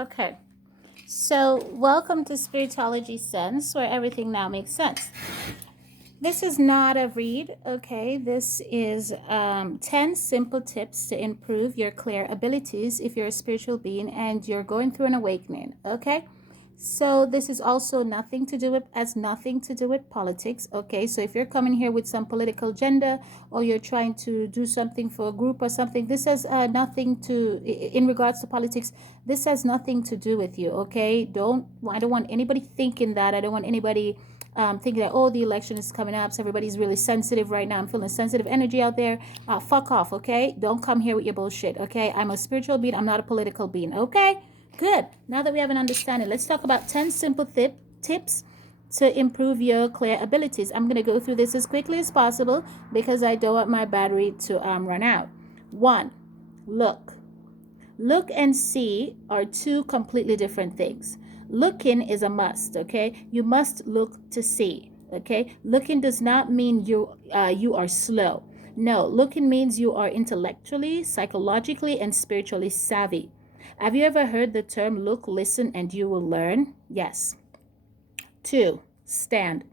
Okay, so welcome to Spiritology Sense, where everything now makes sense. This is not a read, okay? This is 10 simple tips to improve your clear abilities if you're a spiritual being and you're going through an awakening, okay? So this is also nothing to do with politics, okay? So if you're coming here with some political agenda or you're trying to do something for a group or something, this has nothing to, in regards to politics, this has nothing to do with you, okay? I don't want anybody thinking that. I don't want anybody thinking that, oh, the election is coming up, so everybody's really sensitive right now. I'm feeling sensitive energy out there. Fuck off, okay? Don't come here with your bullshit, okay? I'm a spiritual being. I'm not a political being, okay? Good. Now that we have an understanding, let's talk about 10 simple tips to improve your clear abilities. I'm going to go through this as quickly as possible because I don't want my battery to run out. 1. Look. Look and see are two completely different things. Looking is a must, okay? You must look to see, okay? Looking does not mean you are slow. No, looking means you are intellectually, psychologically, and spiritually savvy. Have you ever heard the term look, listen, and you will learn? Yes. 2. Stand.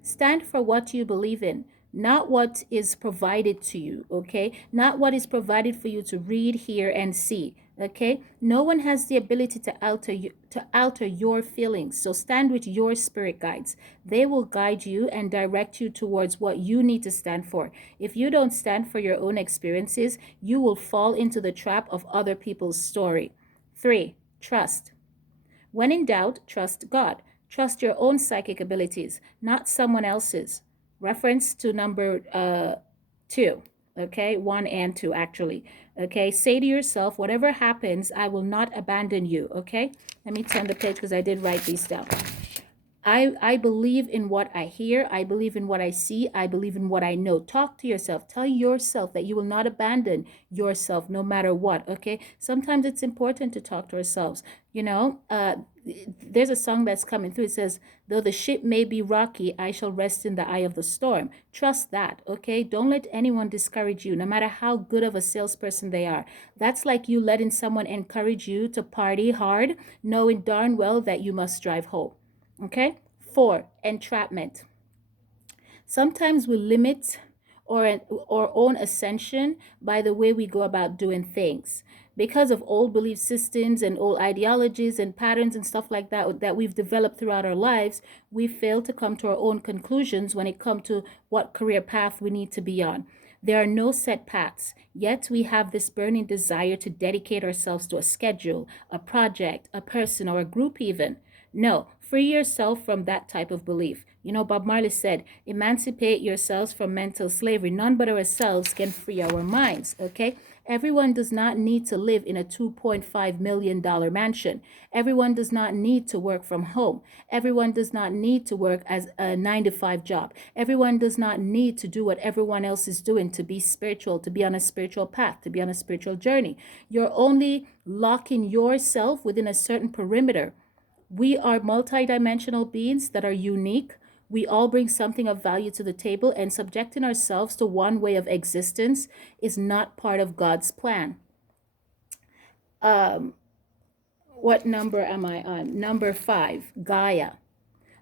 Stand for what you believe in, not what is provided to you, okay? Not what is provided for you to read, hear, and see, okay? No one has the ability to alter your feelings. So stand with your spirit guides. They will guide you and direct you towards what you need to stand for. If you don't stand for your own experiences, you will fall into the trap of other people's story. 3. Trust. When in doubt, trust God. Trust your own psychic abilities, not someone else's. Reference to number 2. Okay, 1 and 2 actually. Okay, say to yourself, whatever happens, I will not abandon you. Okay, let me turn the page because I did write these down. I believe in what I hear. I believe in what I see. I believe in what I know. Talk to yourself. Tell yourself that you will not abandon yourself no matter what. Okay. Sometimes it's important to talk to ourselves. There's a song that's coming through. It says, though the ship may be rocky, I shall rest in the eye of the storm. Trust that. Okay. Don't let anyone discourage you, no matter how good of a salesperson they are. That's like you letting someone encourage you to party hard, knowing darn well that you must drive home. Okay? 4. Entrapment. Sometimes we limit our own ascension by the way we go about doing things. Because of old belief systems and old ideologies and patterns and stuff like that we've developed throughout our lives, we fail to come to our own conclusions when it comes to what career path we need to be on. There are no set paths, yet we have this burning desire to dedicate ourselves to a schedule, a project, a person, or a group even. No, free yourself from that type of belief. Bob Marley said, emancipate yourselves from mental slavery. None but ourselves can free our minds, okay? Everyone does not need to live in a $2.5 million mansion. Everyone does not need to work from home. Everyone does not need to work as a 9-to-5 job. Everyone does not need to do what everyone else is doing to be spiritual, to be on a spiritual path, to be on a spiritual journey. You're only locking yourself within a certain perimeter. We are multidimensional beings that are unique. We all bring something of value to the table, and subjecting ourselves to one way of existence is not part of God's plan. What number am I on? Number 5, Gaia.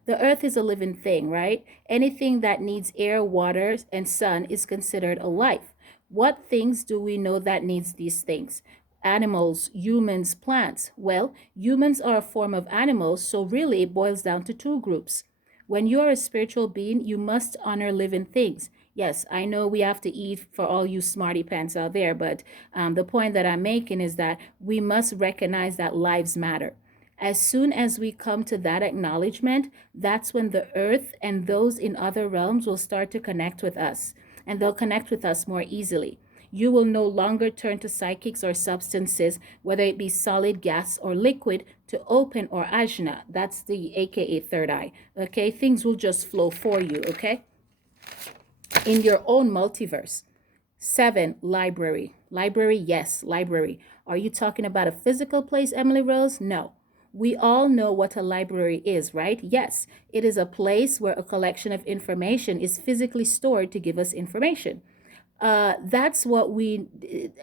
The earth is a living thing, right? Anything that needs air, water, and sun is considered a life. What things do we know that needs these things? Animals, humans, plants. Well, humans are a form of animals, so really it boils down to two groups. When you are a spiritual being, you must honor living things. Yes, I know we have to eat for all you smarty pants out there, but the point that I'm making is that we must recognize that lives matter. As soon as we come to that acknowledgement, that's when the earth and those in other realms will start to connect with us, and they'll connect with us more easily. You will no longer turn to psychics or substances, whether it be solid, gas, or liquid, to open or ajna. That's the AKA third eye. Okay, things will just flow for you. Okay, in your own multiverse. 7, library. Library, yes, library. Are you talking about a physical place, Emily Rose? No. We all know what a library is, right? Yes, it is a place where a collection of information is physically stored to give us information. that's what we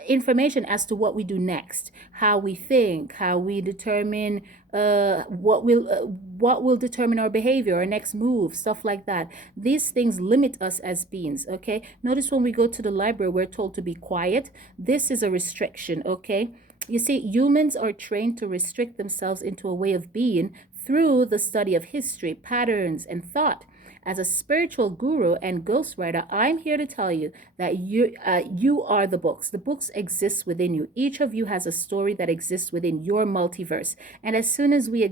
information as to what we do next, how we think, how we determine what will determine our behavior, our next move, stuff like that. These things limit us as beings. Okay, notice when we go to the library, we're told to be quiet. This is a restriction. Okay, you see, humans are trained to restrict themselves into a way of being through the study of history, patterns, and thought. As a spiritual guru and ghostwriter, I'm here to tell you that you are the books. The books exist within you. Each of you has a story that exists within your multiverse. And as soon as we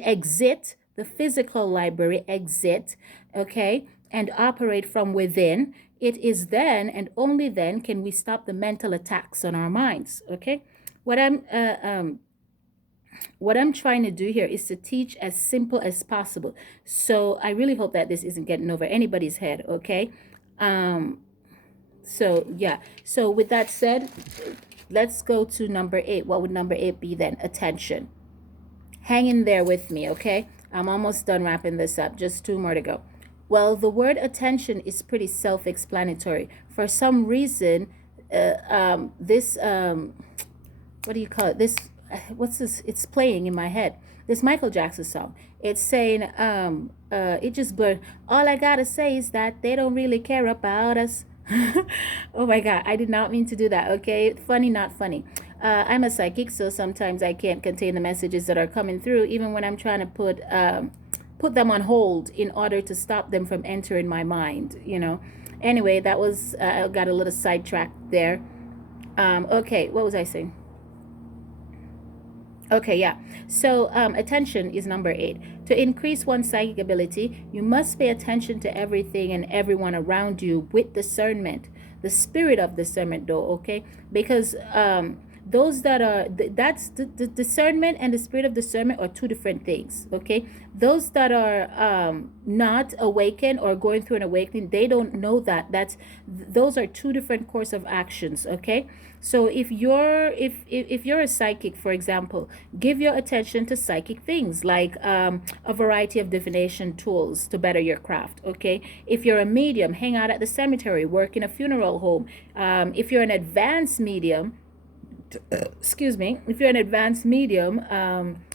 exit the physical library, okay, and operate from within. It is then and only then can we stop the mental attacks on our minds. Okay, what I'm what I'm trying to do here is to teach as simple as possible. So I really hope that this isn't getting over anybody's head, okay? So yeah. So with that said, let's go to number 8. What would number 8 be then? Attention. Hang in there with me, okay? I'm almost done wrapping this up. Just 2 more to go. Well, the word attention is pretty self-explanatory. For some reason, this what do you call it? This what's this? It's playing in my head. This Michael Jackson song. It's saying, it just blurred. All I gotta say is that they don't really care about us. Oh my God, I did not mean to do that. Okay, funny, not funny. I'm a psychic, so sometimes I can't contain the messages that are coming through, even when I'm trying to put them on hold in order to stop them from entering my mind. You know. Anyway, that was I got a little sidetracked there. Okay, what was I saying? Okay, yeah. So attention is number 8. To increase one's psychic ability, you must pay attention to everything and everyone around you with discernment. The spirit of discernment, though, okay? Because those that are, that's the discernment and the spirit of discernment are 2 different things, okay? Those that are not awakened or going through an awakening, they don't know that. Those are 2 different course of actions, okay? So if you're a psychic, for example, give your attention to psychic things like a variety of divination tools to better your craft. Okay, if you're a medium, hang out at the cemetery, work in a funeral home. If you're an advanced medium, excuse me, if you're an advanced medium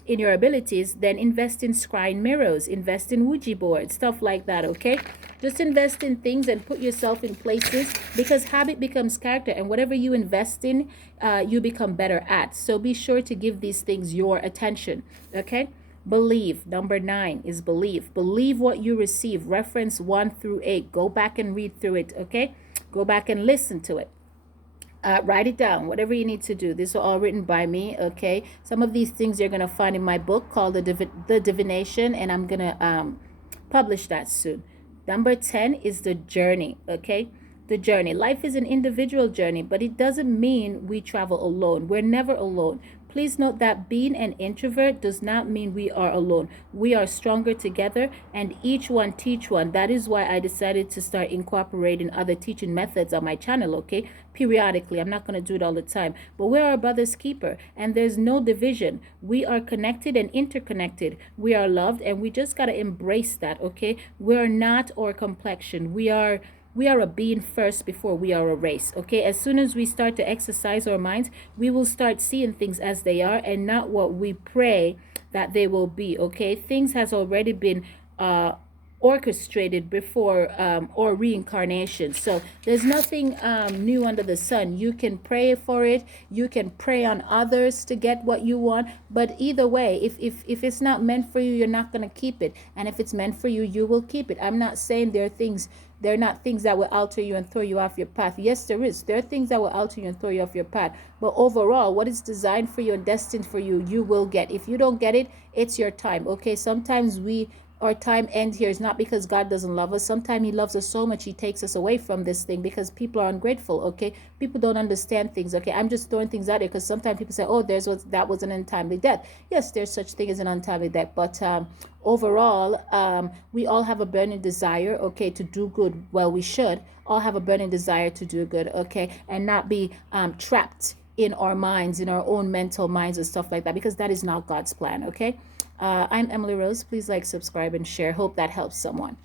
in your abilities, then invest in scrying mirrors, invest in Ouija boards, stuff like that. Okay, just invest in things and put yourself in places, because habit becomes character, and whatever you invest in, you become better at. So be sure to give these things your attention. Okay, believe. Number 9 is believe. Believe what you receive. Reference 1 through 8. Go back and read through it. Okay, go back and listen to it. Write it down, whatever you need to do. These are all written by me, okay? Some of these things you're going to find in my book called The Divination, and I'm going to publish that soon. Number 10 is the journey, okay? The journey. Life is an individual journey, but it doesn't mean we travel alone. We're never alone. Please note that being an introvert does not mean we are alone. We are stronger together, and each one teach one. That is why I decided to start incorporating other teaching methods on my channel, okay? Periodically. I'm not going to do it all the time. But we're our brother's keeper, and there's no division. We are connected and interconnected. We are loved, and we just got to embrace that, okay? We are not our complexion. We are a being first before we are a race, okay? As soon as we start to exercise our minds, we will start seeing things as they are and not what we pray that they will be, okay? Things has already been orchestrated before or reincarnation. So there's nothing new under the sun. You can pray for it. You can pray on others to get what you want. But either way, if it's not meant for you, you're not going to keep it. And if it's meant for you, you will keep it. I'm not saying they're not things that will alter you and throw you off your path. Yes, there is. There are things that will alter you and throw you off your path. But overall, what is designed for you and destined for you, you will get. If you don't get it, it's your time. Okay, sometimes our time ends here is not because God doesn't love us. Sometimes he loves us so much he takes us away from this thing because people are ungrateful, okay? People don't understand things, okay? I'm just throwing things out there because sometimes people say, oh, that was an untimely death. Yes, there's such thing as an untimely death, but overall, we all have a burning desire, okay, to do good. Well, we should all have a burning desire to do good, okay, and not be trapped in our minds, in our own mental minds and stuff like that, because that is not God's plan, okay? I'm Emily Rose. Please like, subscribe, and share. Hope that helps someone.